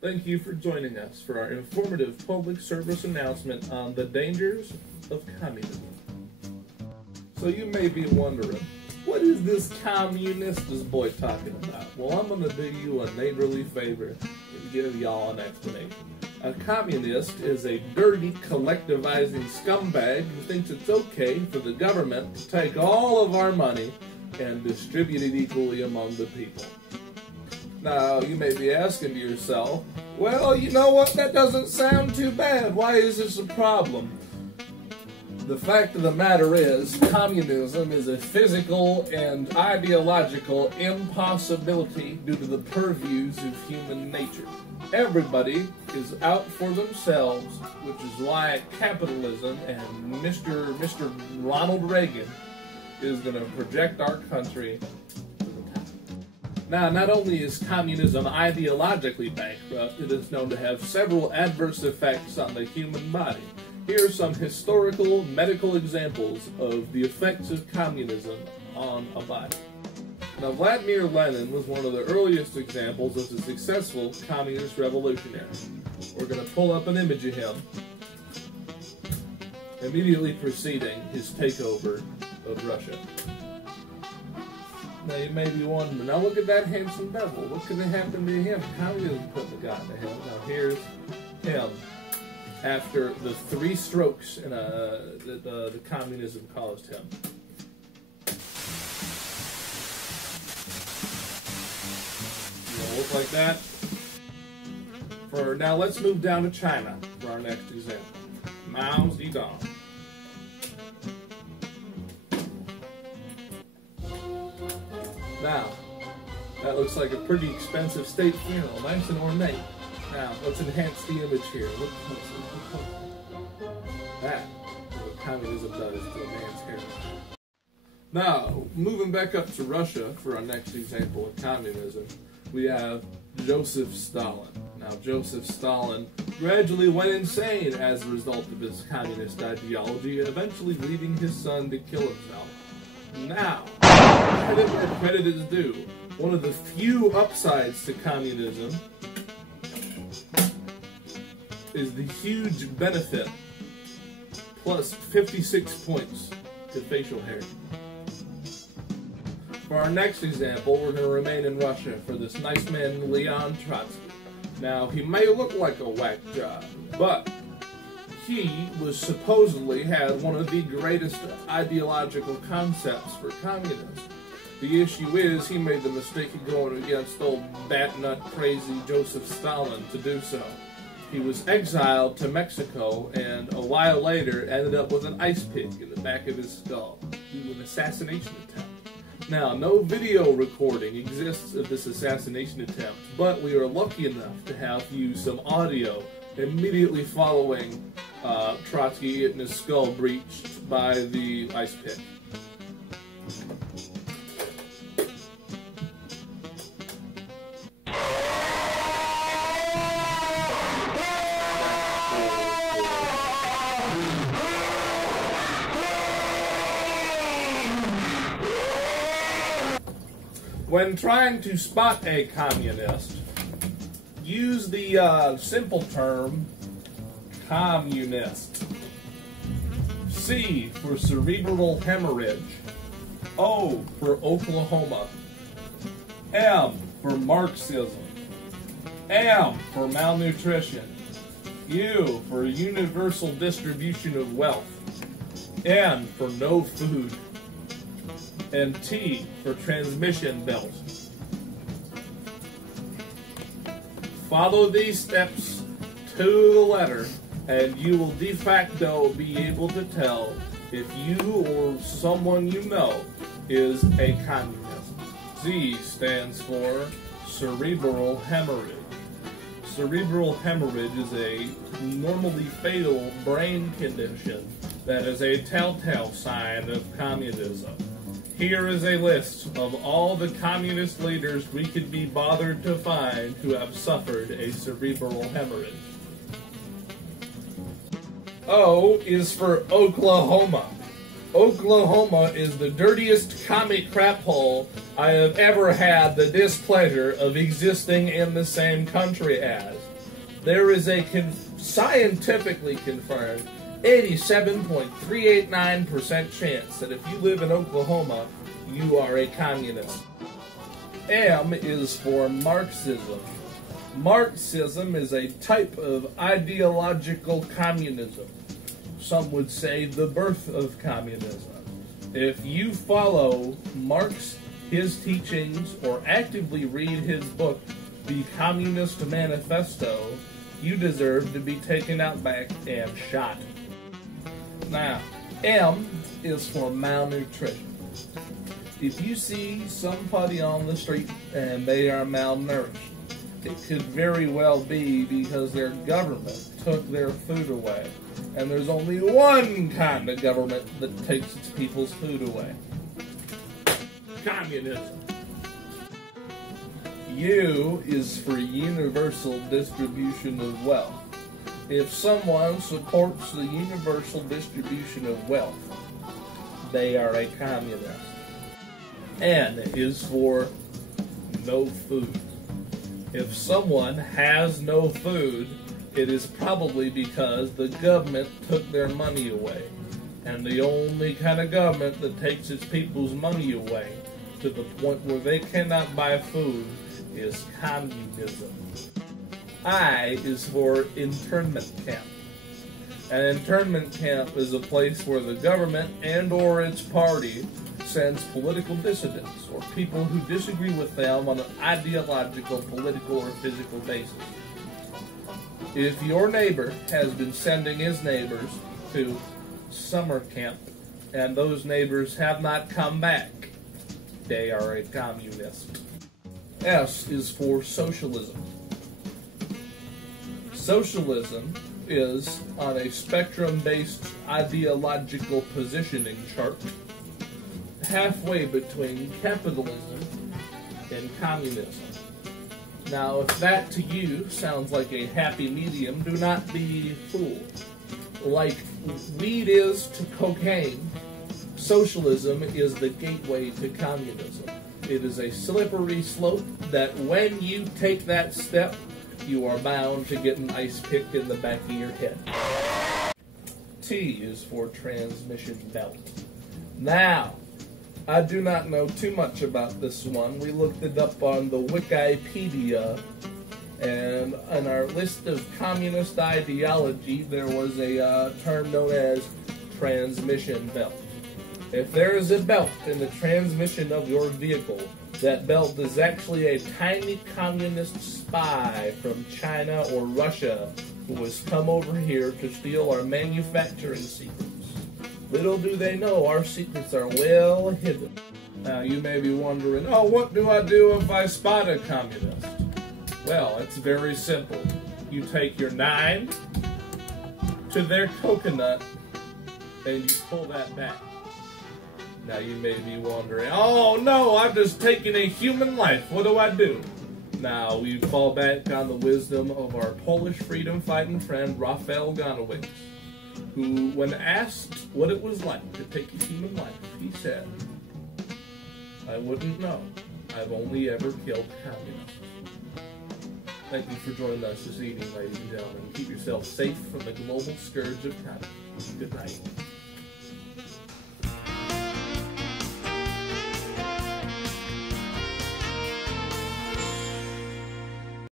Thank you for joining us for our informative public service announcement on the dangers of communism. So you may be wondering, what is this communist boy talking about? Well, I'm going to do you a neighborly favor and give y'all an explanation. A communist is a dirty, collectivizing scumbag who thinks it's okay for the government to take all of our money and distribute it equally among the people. Now, you may be asking to yourself, well, you know what, that doesn't sound too bad. Why is this a problem? The fact of the matter is, communism is a physical and ideological impossibility due to the purviews of human nature. Everybody is out for themselves, which is why capitalism and Mr. Ronald Reagan is going to project our country to the top. Now, not only is communism ideologically bankrupt, it is known to have several adverse effects on the human body. Here are some historical medical examples of the effects of communism on a body. Now, Vladimir Lenin was one of the earliest examples of a successful communist revolutionary. We're going to pull up an image of him immediately preceding his takeover of Russia. Now, you may be wondering, now look at that handsome devil. What could have happened to him? Communism put the guy to hell. Now, here's him after the 3 strokes in the communism caused him. You know, look like that. Now let's move down to China for our next example. Mao Zedong. Now, that looks like a pretty expensive state funeral, nice and ornate. Now, let's enhance the image here. Look closer. That is what communism does to a man's hair. Now, moving back up to Russia for our next example of communism, we have Joseph Stalin. Now, Joseph Stalin gradually went insane as a result of his communist ideology, eventually leading his son to kill himself. Now, credit where credit is due. One of the few upsides to communism is the huge benefit, plus 56 points to facial hair. For our next example, we're going to remain in Russia for this nice man, Leon Trotsky. Now, he may look like a whack job, but he was supposedly had one of the greatest ideological concepts for communism. The issue is, he made the mistake of going against old bat-nut crazy Joseph Stalin to do so. He was exiled to Mexico, and a while later ended up with an ice pick in the back of his skull due to an assassination attempt. Now, no video recording exists of this assassination attempt, but we are lucky enough to have used some audio immediately following Trotsky getting his skull breached by the ice pick. When trying to spot a communist, use the simple term communist. C for cerebral hemorrhage. O for Oklahoma. M for Marxism. M for malnutrition. U for universal distribution of wealth. N for no food. And T for transmission belt. Follow these steps to the letter, and you will de facto be able to tell if you or someone you know is a communist. Z stands for cerebral hemorrhage. Cerebral hemorrhage is a normally fatal brain condition that is a telltale sign of communism. Here is a list of all the communist leaders we could be bothered to find who have suffered a cerebral hemorrhage. O is for Oklahoma. Oklahoma is the dirtiest commie crap hole I have ever had the displeasure of existing in the same country as. there is a scientifically confirmed 87.389% chance that if you live in Oklahoma, you are a communist. M is for Marxism. Marxism is a type of ideological communism. Some would say the birth of communism. If you follow Marx, his teachings, or actively read his book, The Communist Manifesto, you deserve to be taken out back and shot. Now, M is for malnutrition. If you see somebody on the street and they are malnourished, it could very well be because their government took their food away. And there's only one kind of government that takes its people's food away. Communism. U is for universal distribution of wealth. If someone supports the universal distribution of wealth, they are a communist. N is for no food. If someone has no food, it is probably because the government took their money away. And the only kind of government that takes its people's money away to the point where they cannot buy food is communism. I is for internment camp. An internment camp is a place where the government and or its party sends political dissidents or people who disagree with them on an ideological, political, or physical basis. If your neighbor has been sending his neighbors to summer camp and those neighbors have not come back, they are a communist. S is for socialism. Socialism is on a spectrum-based ideological positioning chart halfway between capitalism and communism. Now, if that to you sounds like a happy medium, do not be fooled. Like weed is to cocaine, socialism is the gateway to communism. It is a slippery slope that when you take that step, you are bound to get an ice pick in the back of your head. T is for transmission belt. Now, I do not know too much about this one. We looked it up on the Wikipedia, and on our list of communist ideology, there was a term known as transmission belt. If there is a belt in the transmission of your vehicle, that belt is actually a tiny communist spy from China or Russia who has come over here to steal our manufacturing secrets. Little do they know our secrets are well hidden. Now you may be wondering, oh, what do I do if I spot a communist? Well, it's very simple. You take your 9 to their coconut and you pull that back. Now you may be wondering, oh no, I've just taken a human life. What do I do? Now we fall back on the wisdom of our Polish freedom-fighting friend Raphael Gonowicz, who, when asked what it was like to take a human life, he said, I wouldn't know. I've only ever killed communists. Thank you for joining us this evening, ladies and gentlemen. Keep yourself safe from the global scourge of communism. Good night.